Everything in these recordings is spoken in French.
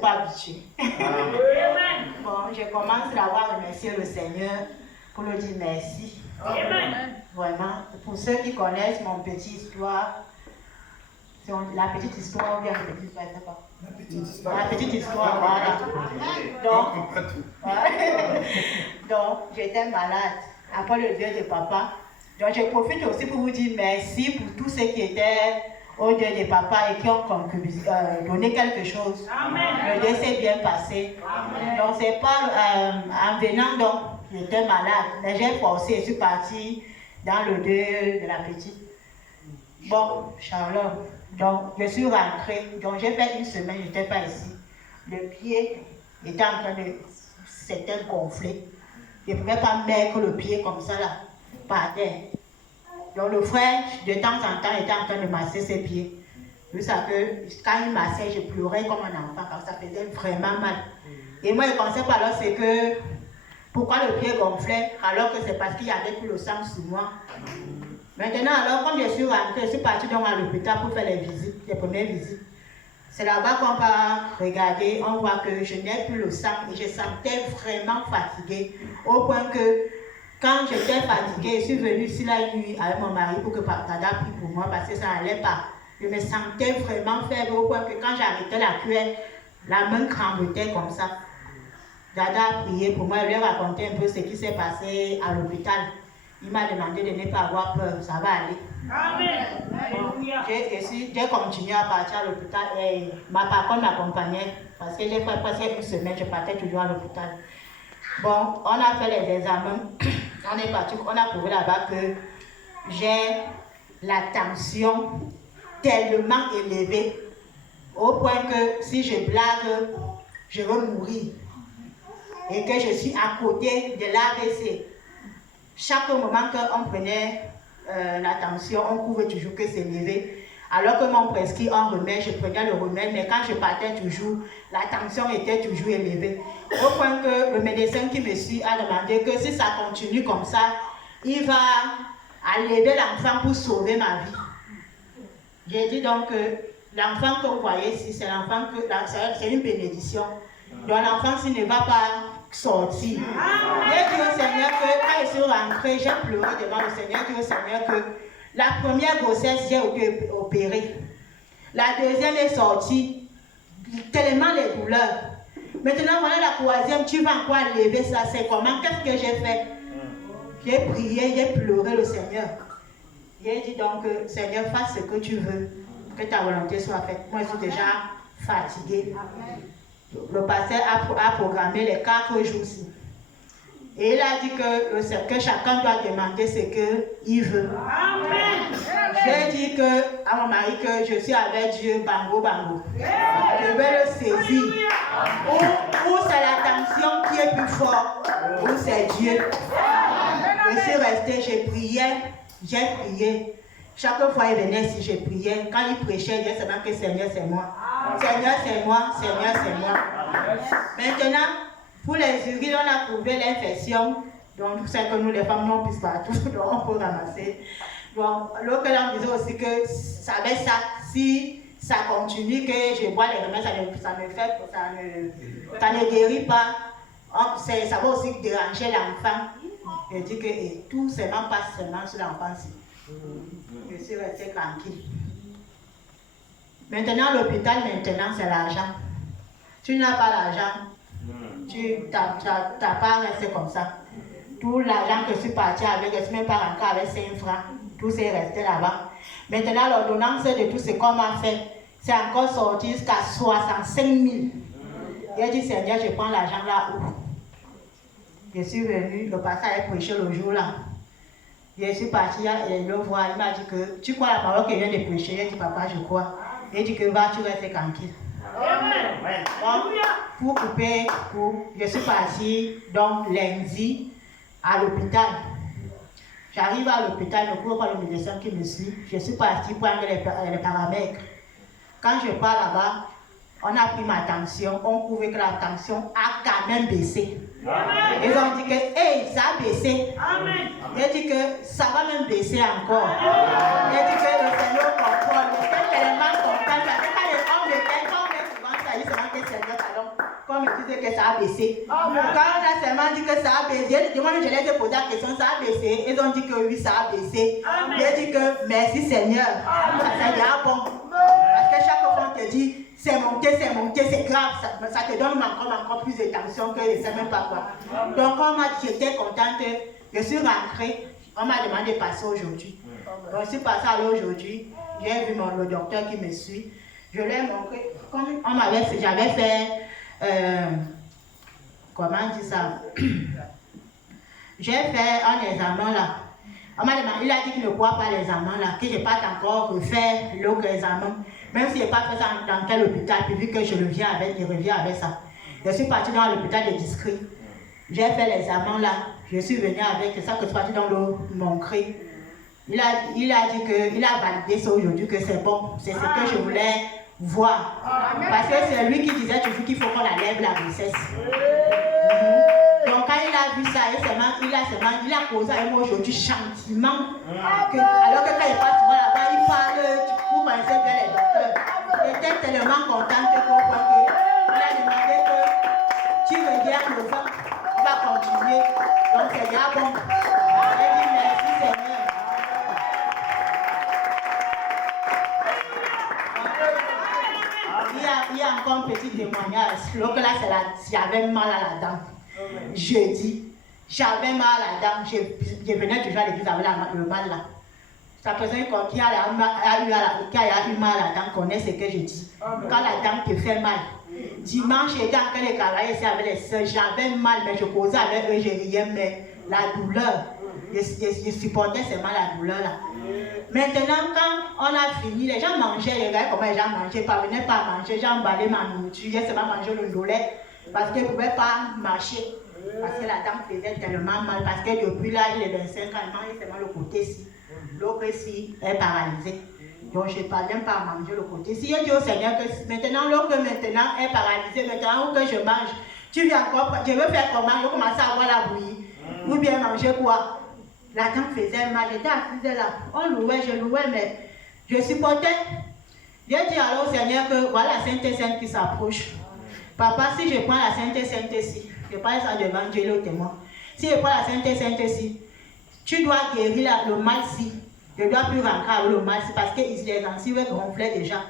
pas habituée. Bon, je commence d'avoir remercié le Seigneur pour lui dire merci. Amen. Vraiment, pour ceux qui connaissent mon petite histoire, la petite histoire ou bien la petite histoire, je sais pas. La petite histoire, voilà. Donc, j'étais malade après le deuil de papa. Donc, je profite aussi pour vous dire merci pour tous ceux qui étaient au deuil de papa et qui ont donné quelque chose. Amen. Le deuil s'est bien passé. Amen. Donc, c'est pas en venant, donc, j'étais malade, mais j'ai forcé et suis partie dans le deuil de la petite. Bon, Charlotte, donc, je suis rentrée, donc j'ai fait une semaine, je n'étais pas ici. Le pied était en train de s'était gonflé. Je ne pouvais pas mettre le pied comme ça, là, par terre. Donc, le frère, de temps en temps, était en train de masser ses pieds. Jusqu'à que, quand il massait, je pleurais comme un enfant, parce que ça faisait vraiment mal. Et moi, je pensais pas alors, c'est que, pourquoi le pied gonflait, alors que c'est parce qu'il y avait plus le sang sur moi. Maintenant, alors, quand je suis rentrée, je suis partie donc à l'hôpital pour faire les visites, les premières visites. C'est là-bas qu'on va regarder, on voit que je n'ai plus le sang et je sentais vraiment fatiguée. Au point que, quand j'étais fatiguée, je suis venue ici la nuit avec mon mari pour que Dada prie pour moi parce que ça n'allait pas. Je me sentais vraiment faible au point que quand j'arrêtais la cuillère, la main tremblait comme ça. Dada a prié pour moi, je lui ai raconté un peu ce qui s'est passé à l'hôpital. Il m'a demandé de ne pas avoir peur, ça va aller. Amen. Bon, j'ai continué à partir à l'hôpital et ma patronne m'accompagnait parce que j'ai fait presque une semaine, je partais toujours à l'hôpital. Bon, on a fait les examens, on est parti, on a prouvé là-bas que j'ai la tension tellement élevée au point que si je blague, je veux mourir et que je suis à côté de l'AVC. Chaque moment qu'on prenait la tension, on pouvait toujours que s'élever. Alors que mon prescrit en remède, je prenais le remède, mais quand je partais toujours, la tension était toujours élevée. Au point que le médecin qui me suit a demandé que si ça continue comme ça, il va enlever l'enfant pour sauver ma vie. J'ai dit donc que l'enfant que vous voyez ici, c'est l'enfant que c'est une bénédiction. Donc l'enfant s'il ne va pas sortir. J'ai dit au Seigneur que quand je suis rentrée, j'ai pleuré devant le Seigneur. J'ai dit au Seigneur que la première grossesse, j'ai été opérée. La deuxième est sortie, tellement les douleurs. Maintenant, voilà la troisième, tu vas encore lever ça. C'est comment? Qu'est-ce que j'ai fait? J'ai prié, j'ai pleuré le Seigneur. J'ai dit donc, Seigneur, fasse ce que tu veux, que ta volonté soit faite. Moi, je suis déjà fatiguée. Le pasteur a programmé les 4 jours-ci. Et il a dit que chacun doit demander ce qu'il veut. Amen. J'ai dit à mon mari que je suis avec Dieu, bango, bango. Je vais le saisir. Ou c'est la tension qui est plus forte, ou c'est Dieu. Je suis restée, j'ai prié. Chaque fois il venait ici, je priais. Quand il prêchait, je savais que Seigneur, c'est moi. Seigneur, c'est moi. Seigneur, c'est moi. Maintenant, pour les urines, on a trouvé l'infection. Donc, c'est que nous, les femmes, nous, on pisse partout. Donc, on peut ramasser. Donc, l'autre, on disait aussi que ça avait ça. Si ça continue, que je bois les remèdes, ça ne guérit pas. Ça va aussi déranger l'enfant. Je dis que tout seulement passe seulement sur l'enfant. Je suis restée tranquille. Maintenant, l'hôpital, c'est l'argent. Tu n'as pas l'argent, tu n'as pas resté comme ça. Tout l'argent que je suis partie avec, je ne suis même pas rentrée avec 5 francs. Tout s'est resté là-bas. Maintenant, l'ordonnance de tout ce qu'on m'a fait, c'est encore sorti jusqu'à 65 000. J'ai dit, Seigneur, je prends l'argent là où? Je suis venue, le pasteur a prêché le jour là. Je suis partie le voir, il m'a dit que tu crois la parole que je viens de prêcher? J'ai dit, papa, je crois. Il dit que va, tu restes tranquille. Donc, pour couper, je suis partie donc lundi à l'hôpital. J'arrive à l'hôpital, je ne trouve pas le médecin qui me suit. Je suis partie prendre les paramètres. Quand je pars là-bas, on a pris ma tension, on trouvait que la tension a quand même baissé. Amen. Ils ont dit que hey, ça a baissé. J'ai dit que ça va même baisser encore. J'ai dit que le Seigneur comprend. J'étais tellement content parce que quand les hommes me disent souvent ça, ils se rendent que le Seigneur pensé que ça a baissé. Quand on a seulement dit que ça a baissé, moi je leur ai posé la question, ça a baissé. Ils ont dit que oui, ça a baissé. J'ai dit que merci Seigneur. Ça dit ah bon. Parce que chaque fois on te dit c'est monté, c'est grave. Ça te donne encore plus d'attention que je ne sais même pas quoi. Donc j'étais contente. Je suis rentrée. On m'a demandé de passer aujourd'hui. Donc je suis passée alors aujourd'hui. J'ai vu le docteur qui me suit. Je lui ai montré, comme j'avais fait, comment on dit ça? J'ai fait un examen là. On m'a demandé, il a dit qu'il ne croit pas l'examen là, que je ne pas encore refaire l'autre examen. Même si je n'ai pas fait ça dans quel hôpital, puis vu que je reviens avec ça. Je suis partie dans l'hôpital de District. J'ai fait l'examen là. Je suis venue avec ça que je suis partie dans mon cri. Il a dit qu'il a validé ça aujourd'hui, que c'est bon. C'est ce que je voulais voir. Parce que c'est lui qui disait toujours qu'il faut qu'on la lève la grossesse. Donc quand il a vu ça, il a causé avec moi aujourd'hui gentiment. Alors que quand il passe là-bas, il parle, vous pensez bien les docteurs. Il était tellement content que il a demandé que tu reviens le vent, on va continuer. Donc c'est bien bon. J'ai dit merci Seigneur. Il y a encore un petit témoignage. Donc là, j'avais mal à la dent. Jeudi, j'avais mal à la dent. Je venais toujours à l'église avec le mal là. Ça faisait qui a eu mal à la dent connaît ce que je dis. Quand la dent te fait mal. Dimanche, j'étais en train de travailler ici avec les soeurs. J'avais mal, mais je causais avec eux, je riais, mais la douleur, je supportais seulement la douleur là. Maintenant, quand on a fini, les gens mangeaient, les gars, comment les gens mangeaient, parvenaient pas à manger, j'ai emballé ma nourriture, j'ai seulement mangé le lait parce qu'ils ne pouvaient pas marcher. Parce que la dent faisait tellement mal, parce que depuis l'âge de 25 ans, elle mangeait seulement le côté-ci. L'autre ici est paralysée. Donc je ne parviens pas à manger le côté-ci. J'ai dit au Seigneur que maintenant, l'autre maintenant est paralysée, maintenant que je mange, tu viens encore, je veux faire comment? Je commence à avoir la bouillie. Ou bien manger quoi? La dent faisait mal, j'étais assise là. On louait, je louais, mais je supportais. J'ai dit alors au Seigneur que voilà la Sainte Sainte qui s'approche. Papa, si je prends la Sainte Sainte ici, je parle ça devant Dieu le témoin. Si je prends la Sainte Sainte ici, tu dois guérir le mal-ci. Je ne dois plus rentrer avec le mal-ci parce que les gencives gonflaient déjà.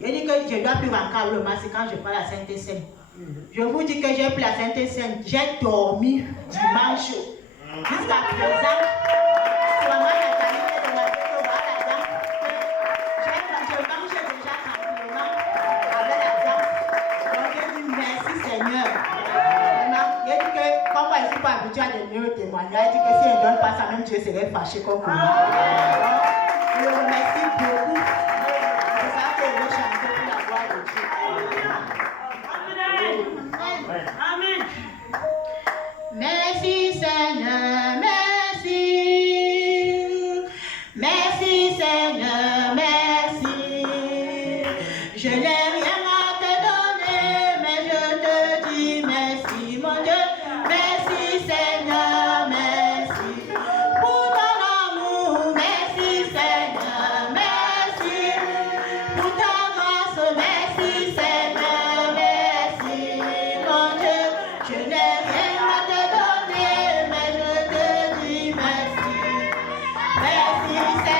Je dis que je ne dois plus rentrer avec le mal-ci quand je prends la Sainte Sainte. Je vous dis que j'ai pris la Sainte Sainte, j'ai dormi dimanche. Jusqu'à présent, vraiment la qualité de ma vie, la dent, je mangeais déjà tranquillement avec la dent. Donc je dis merci Seigneur. J'ai dit que, comme moi je ne suis pas habituée à donner le témoignage, j'ai dit que si je ne donne pas ça, même Dieu serait fâché contre moi. Je le remercie beaucoup. C'est ça que je veux chanter pour la gloire de Dieu. Amen. Merci Seigneur, merci. Merci Seigneur, merci. Je n'ai rien à te donner, mais je te dis merci mon Dieu. Merci Seigneur, merci. Pour ton amour, merci Seigneur, merci. Pour ta grâce, merci Seigneur, merci mon Dieu. Je n'ai rien à te donner, mais je te dis merci. Merci Seigneur.